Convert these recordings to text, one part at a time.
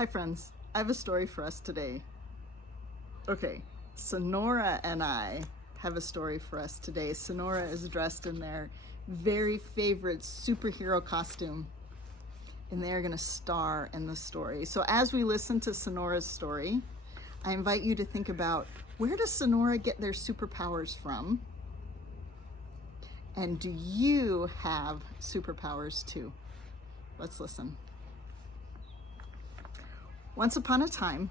Hi friends, I have a story for us today. Okay, Sonora and I have a story for us today. Sonora is dressed in their very favorite superhero costume, and they're gonna star in the story. So as we listen to Sonora's story, I invite you to think about, where does Sonora get their superpowers from? And do you have superpowers too? Let's listen. Once upon a time,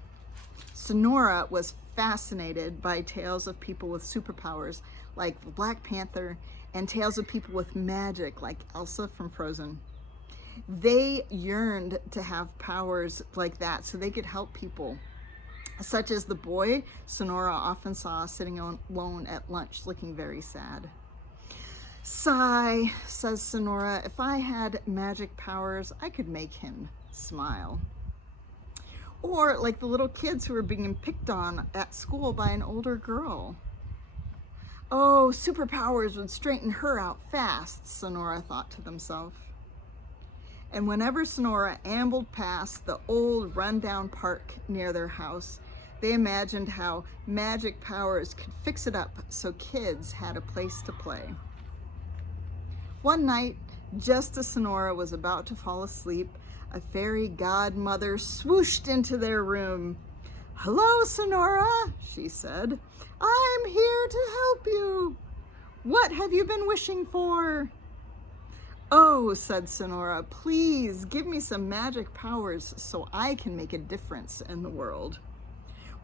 Sonora was fascinated by tales of people with superpowers like the Black Panther and tales of people with magic like Elsa from Frozen. They yearned to have powers like that so they could help people, such as the boy Sonora often saw sitting alone at lunch looking very sad. "Sigh," says Sonora, "if I had magic powers, I could make him smile." Or like the little kids who were being picked on at school by an older girl. "Oh, superpowers would straighten her out fast," Sonora thought to themselves. And whenever Sonora ambled past the old rundown park near their house, they imagined how magic powers could fix it up so kids had a place to play. One night, just as Sonora was about to fall asleep, a fairy godmother swooshed into their room. "Hello, Sonora," she said. "I'm here to help you. What have you been wishing for?" "Oh," said Sonora, "please give me some magic powers so I can make a difference in the world."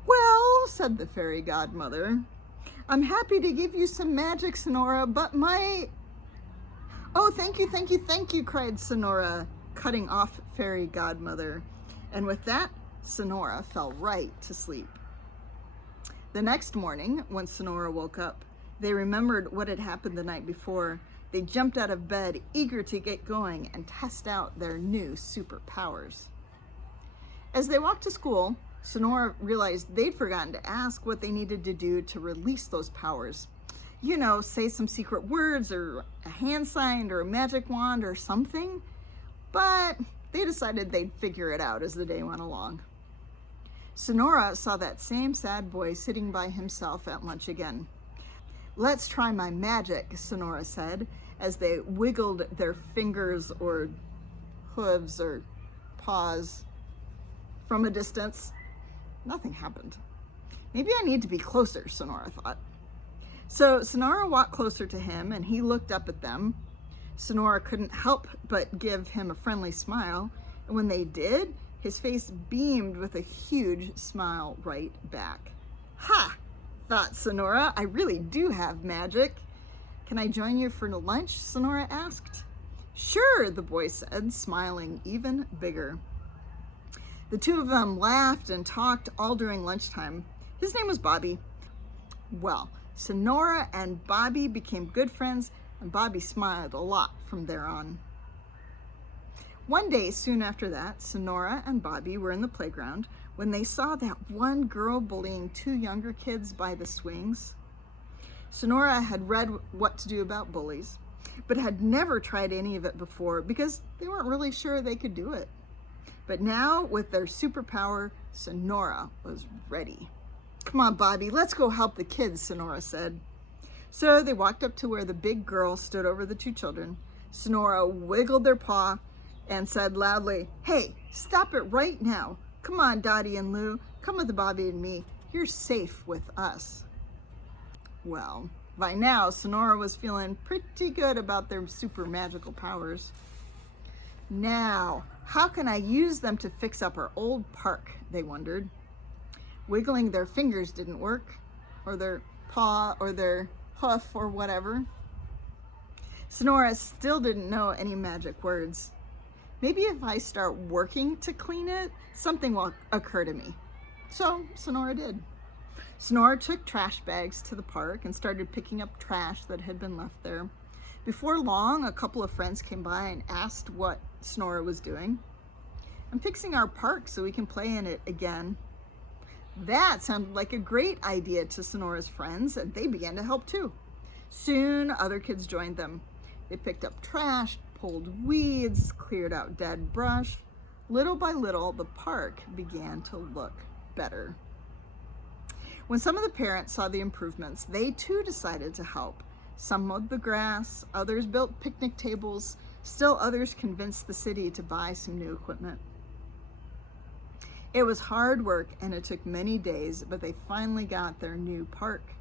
"Well," said the fairy godmother, "I'm happy to give you some magic, Sonora, but my..." "Oh, thank you, cried Sonora, cutting off fairy godmother. And with that, Sonora fell right to sleep. The next morning, when Sonora woke up, they remembered what had happened the night before. They jumped out of bed, eager to get going and test out their new superpowers. As they walked to school, Sonora realized they'd forgotten to ask what they needed to do to release those powers. You know, say some secret words or a hand sign or a magic wand or something. But they decided they'd figure it out as the day went along. Sonora saw that same sad boy sitting by himself at lunch again. "Let's try my magic," Sonora said, as they wiggled their fingers or hooves or paws from a distance. Nothing happened. "Maybe I need to be closer," Sonora thought. So Sonora walked closer to him and he looked up at them. Sonora couldn't help but give him a friendly smile, and when they did, his face beamed with a huge smile right back. "Ha!" thought Sonora, "I really do have magic." "Can I join you for lunch?" Sonora asked. "Sure," the boy said, smiling even bigger. The two of them laughed and talked all during lunchtime. His name was Bobby. Well, Sonora and Bobby became good friends, and Bobby smiled a lot from there on. One day, soon after that, Sonora and Bobby were in the playground when they saw that one girl bullying two younger kids by the swings. Sonora had read what to do about bullies, but had never tried any of it before because they weren't really sure they could do it. But now, with their superpower, Sonora was ready. "Come on, Bobby, let's go help the kids," Sonora said. So they walked up to where the big girl stood over the two children. Sonora wiggled their paw and said loudly, "Hey, stop it right now. Come on, Dottie and Lou, come with Bobby and me. You're safe with us." Well, by now, Sonora was feeling pretty good about their super magical powers. "Now, how can I use them to fix up our old park?" they wondered. Wiggling their fingers didn't work, or their paw, or their hoof, or whatever. Sonora still didn't know any magic words. "Maybe if I start working to clean it, something will occur to me." So Sonora did. Sonora took trash bags to the park and started picking up trash that had been left there. Before long, a couple of friends came by and asked what Sonora was doing. "I'm fixing our park so we can play in it again." That sounded like a great idea to Sonora's friends, and they began to help too. Soon, other kids joined them. They picked up trash, pulled weeds, cleared out dead brush. Little by little, the park began to look better. When some of the parents saw the improvements, they too decided to help. Some mowed the grass, others built picnic tables, still others convinced the city to buy some new equipment. It was hard work and it took many days, but they finally got their new park.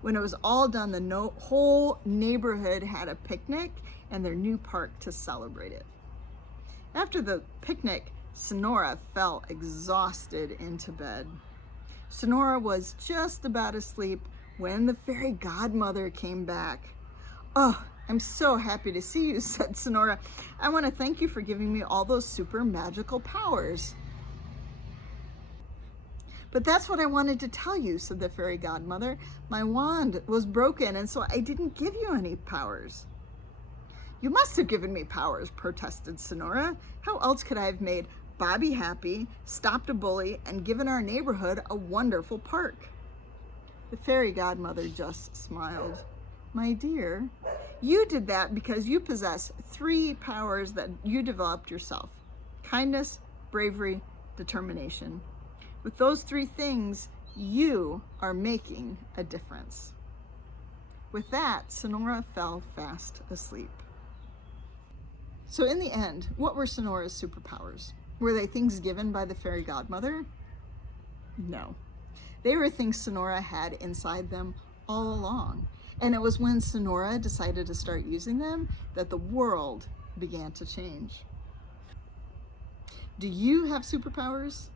When it was all done, the whole neighborhood had a picnic and their new park to celebrate it. After the picnic, Sonora fell exhausted into bed. Sonora was just about asleep when the fairy godmother came back. "Oh, I'm so happy to see you," said Sonora. "I want to thank you for giving me all those super magical powers." "But that's what I wanted to tell you," said the fairy godmother. "My wand was broken, and so I didn't give you any powers." "You must have given me powers," protested Sonora. "How else could I have made Bobby happy, stopped a bully, and given our neighborhood a wonderful park?" The fairy godmother just smiled. "My dear, you did that because you possess 3 powers that you developed yourself: kindness, bravery, determination. With those 3 things, you are making a difference." With that, Sonora fell fast asleep. So in the end, what were Sonora's superpowers? Were they things given by the fairy godmother? No. They were things Sonora had inside them all along. And it was when Sonora decided to start using them that the world began to change. Do you have superpowers?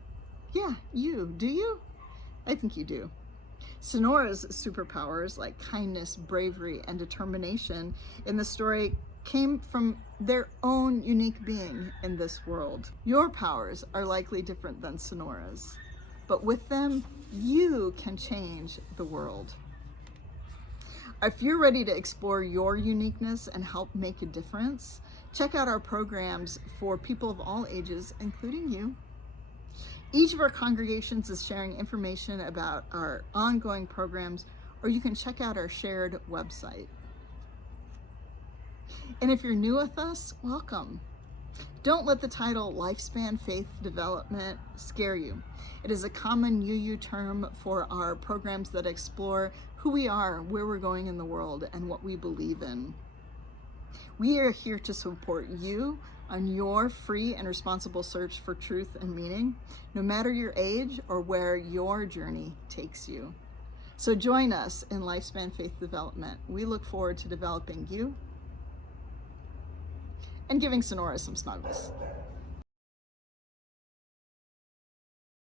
Yeah, you. Do you? I think you do. Sonora's superpowers, like kindness, bravery, and determination in the story, came from their own unique being in this world. Your powers are likely different than Sonora's, but with them, you can change the world. If you're ready to explore your uniqueness and help make a difference, check out our programs for people of all ages, including you. Each of our congregations is sharing information about our ongoing programs, or you can check out our shared website. And if you're new with us, welcome. Don't let the title Lifespan Faith Development scare you. It is a common UU term for our programs that explore who we are, where we're going in the world, and what we believe in. We are here to support you on your free and responsible search for truth and meaning, no matter your age or where your journey takes you. So join us in Lifespan Faith Development. We look forward to developing you and giving Sonora some snuggles.